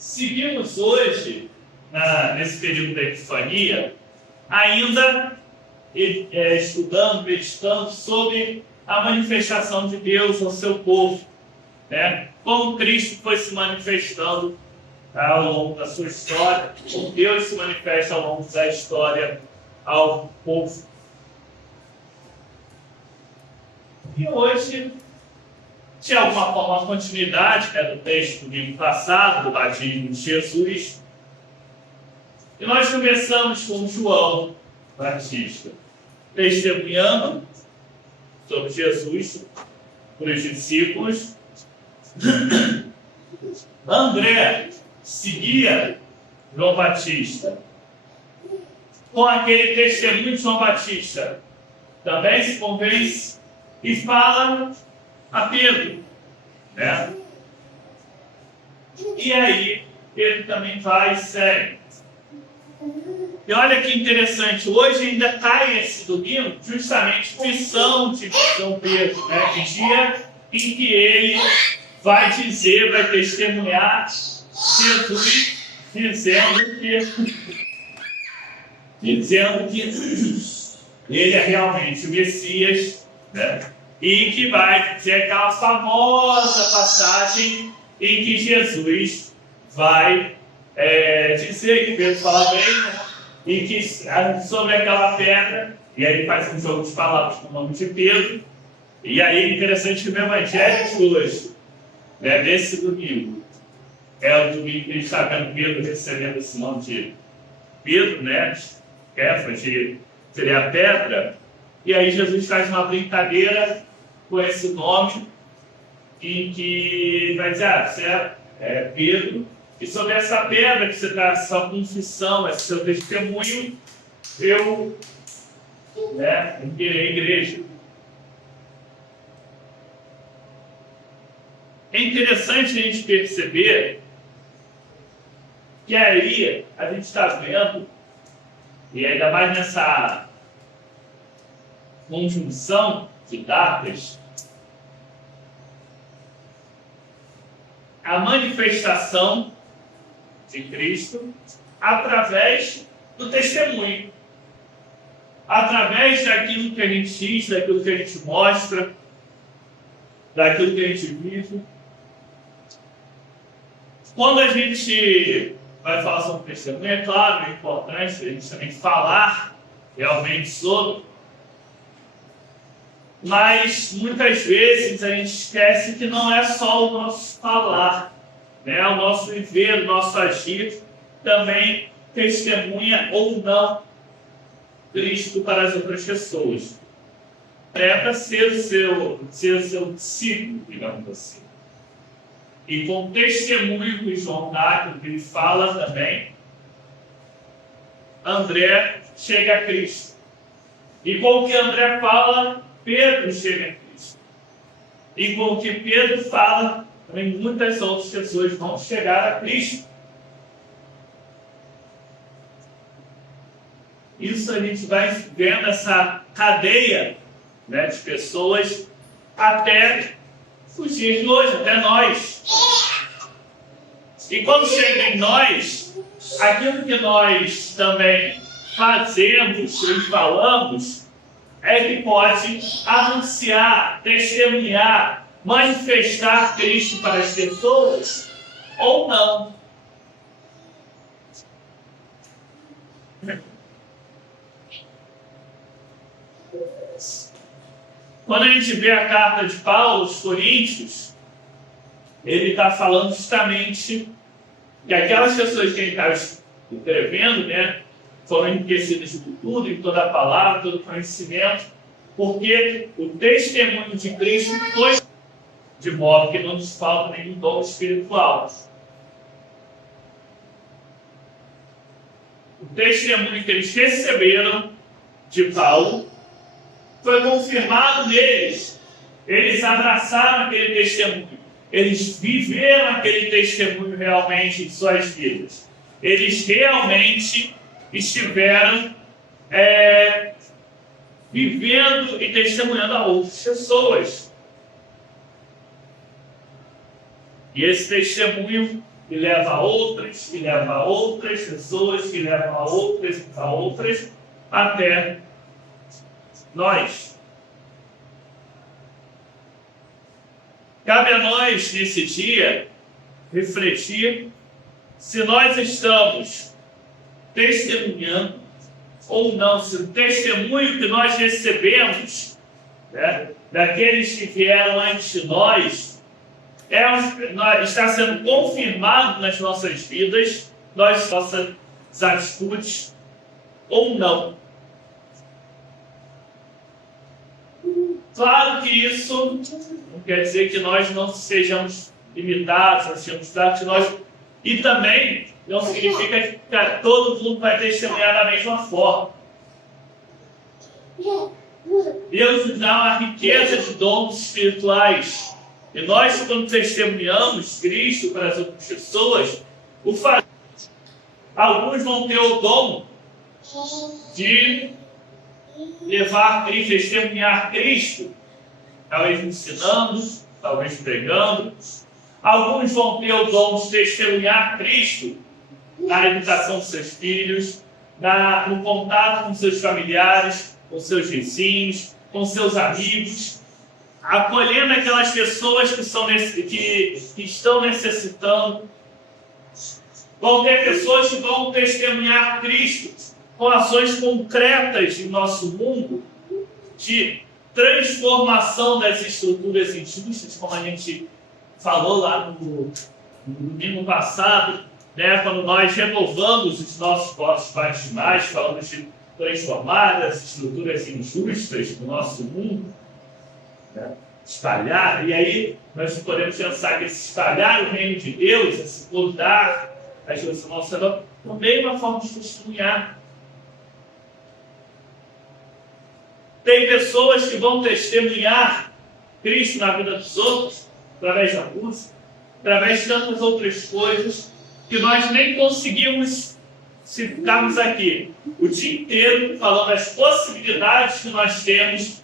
seguimos hoje, nesse período da Epifania, ainda estudando, meditando sobre a manifestação de Deus ao seu povo, né? Como Cristo foi se manifestando ao longo da sua história, como Deus se manifesta ao longo da história ao povo. E hoje, de alguma forma, uma continuidade do texto do domingo passado, do batismo de Jesus. E nós começamos com João Batista, testemunhando sobre Jesus para os discípulos. André seguia João Batista. Com aquele testemunho de João Batista, também se convence e fala a Pedro, né? E aí, Pedro também vai e segue. E olha que interessante, hoje ainda cai esse domingo justamente missão de São Pedro, né? Que dia em que ele vai dizer, vai testemunhar Jesus dizendo que ele é realmente o Messias, né? E que vai dizer aquela famosa passagem em que Jesus vai dizer, que Pedro fala bem, né? E que sobre aquela pedra, e aí faz um jogo de palavras com o nome de Pedro. E aí é interessante que o evangelho de hoje, né, desse domingo, é o domingo que a gente está vendo Pedro recebendo esse nome de Pedro, né? Kefas, seria a pedra. E aí Jesus faz uma brincadeira com esse nome, em que vai dizer, você é Pedro, e sobre essa pedra que você está, essa confissão, esse seu testemunho, eu virei a igreja. É interessante a gente perceber que aí a gente está vendo, e ainda mais nessa conjunção de datas, a manifestação de Cristo através do testemunho, através daquilo que a gente diz, daquilo que a gente mostra, daquilo que a gente vive. Quando a gente vai falar sobre testemunho, é claro, é importante a gente também falar realmente sobre, mas muitas vezes a gente esquece que não é só o nosso falar, né? O nosso viver, o nosso agir também testemunha ou não Cristo para as outras pessoas. É para ser o seu discípulo, digamos assim. E com o testemunho que João dá, que ele fala também, André chega a Cristo. E com o que André fala, Pedro chega a Cristo. E com o que Pedro fala, também muitas outras pessoas vão chegar a Cristo. Isso a gente vai vendo essa cadeia, né, de pessoas até os dias de hoje, até nós. E quando chega em nós, aquilo que nós também fazemos e falamos é que pode anunciar, testemunhar, manifestar Cristo para as pessoas ou não. Quando a gente vê a carta de Paulo aos Coríntios, ele está falando justamente que aquelas pessoas que ele está escrevendo, né, foram enriquecidas por tudo, em toda a palavra, todo o conhecimento, porque o testemunho de Cristo foi de modo que não nos falta nenhum dom espiritual. O testemunho que eles receberam de Paulo foi confirmado neles. Eles abraçaram aquele testemunho. Eles viveram aquele testemunho realmente em suas vidas. Eles realmente estiveram vivendo e testemunhando a outras pessoas. E esse testemunho que leva a outras, que leva a outras pessoas, que leva a outras, até nós. Cabe a nós, nesse dia, refletir se nós estamos testemunhando ou não, se o testemunho que nós recebemos, né, daqueles que vieram antes de nós, está sendo confirmado nas nossas vidas, nas nossas atitudes, ou não. Claro que isso não quer dizer que nós não sejamos limitados, não sejamos dados, e também não significa que todo mundo vai testemunhar da mesma forma. Deus nos dá uma riqueza de dons espirituais. E nós, quando testemunhamos Cristo para as outras pessoas, alguns vão ter o dom de levar Cristo, testemunhar Cristo, talvez ensinando, talvez pregando. Alguns vão ter o dom de testemunhar Cristo na educação dos seus filhos, no contato com seus familiares, com seus vizinhos, com seus amigos, acolhendo aquelas pessoas que estão necessitando. Vão ter pessoas que vão testemunhar Cristo com ações concretas em nosso mundo, de transformação das estruturas injustas, como a gente falou lá no domingo passado, né, quando nós renovamos os nossos corpos batismais, falamos de transformar as estruturas injustas do nosso mundo, né, espalhar, e aí nós podemos pensar que esse espalhar o reino de Deus, esse mudar as coisas do nosso redor, também é uma forma de testemunhar. Tem pessoas que vão testemunhar Cristo na vida dos outros, através da música, através de tantas outras coisas, que nós nem conseguimos, se ficarmos aqui o dia inteiro falando das possibilidades que nós temos,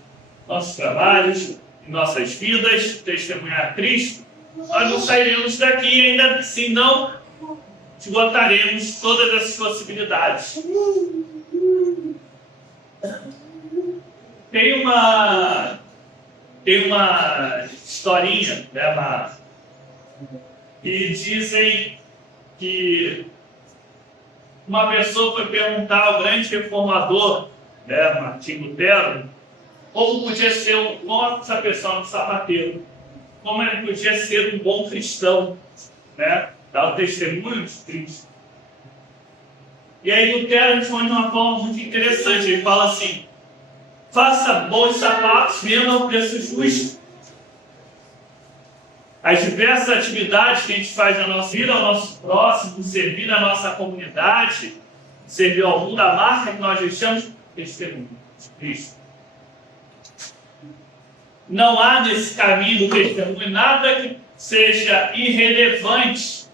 nossos trabalhos, em nossas vidas, testemunhar Cristo, nós não sairemos daqui e ainda assim não esgotaremos todas essas possibilidades. Tem uma historinha, né, que dizem que uma pessoa foi perguntar ao grande reformador, né, Martinho Lutero, como podia ser como essa pessoa, um sapateiro, como ele podia ser um bom cristão, né, dar o testemunho de Cristo. E aí Lutero responde de uma forma muito interessante. Ele fala assim: faça bons sapatos, venda ao preço justo. As diversas atividades que a gente faz na nossa vida, ao nosso próximo, servir a nossa comunidade, servir ao mundo, a marca que nós deixamos, testemunho de Cristo. Não há nesse caminho do testemunho nada que seja irrelevante,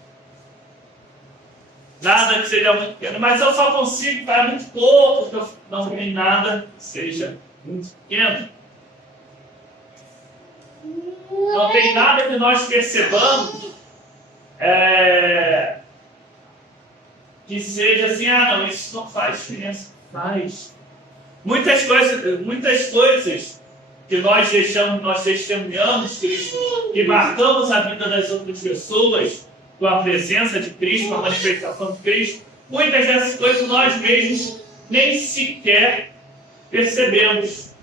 nada que seja muito pequeno, mas eu só consigo para muito pouco, porque eu não tem nada que seja muito pequeno. Não tem nada que nós percebamos que seja assim, não, isso não faz diferença. Faz. Muitas coisas que nós deixamos, nós testemunhamos Cristo, que marcamos a vida das outras pessoas com a presença de Cristo, com a manifestação de Cristo, muitas dessas coisas nós mesmos nem sequer percebemos.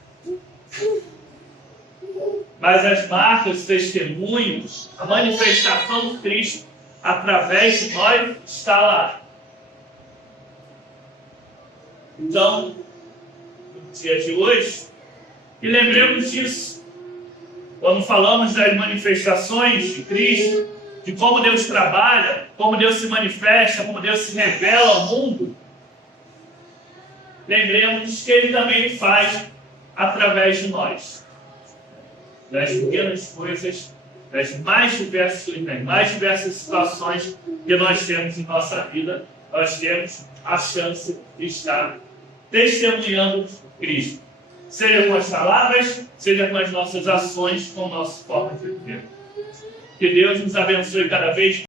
Mas as marcas, os testemunhos, a manifestação de Cristo através de nós está lá. Então, no dia de hoje, e lembremos disso. Quando falamos das manifestações de Cristo, de como Deus trabalha, como Deus se manifesta, como Deus se revela ao mundo, lembremos que Ele também faz através de nós. Das pequenas coisas, das mais diversas situações que nós temos em nossa vida, nós temos a chance de estar testemunhando Cristo. Seja com as palavras, seja com as nossas ações, com a nossa forma de viver. Que Deus nos abençoe cada vez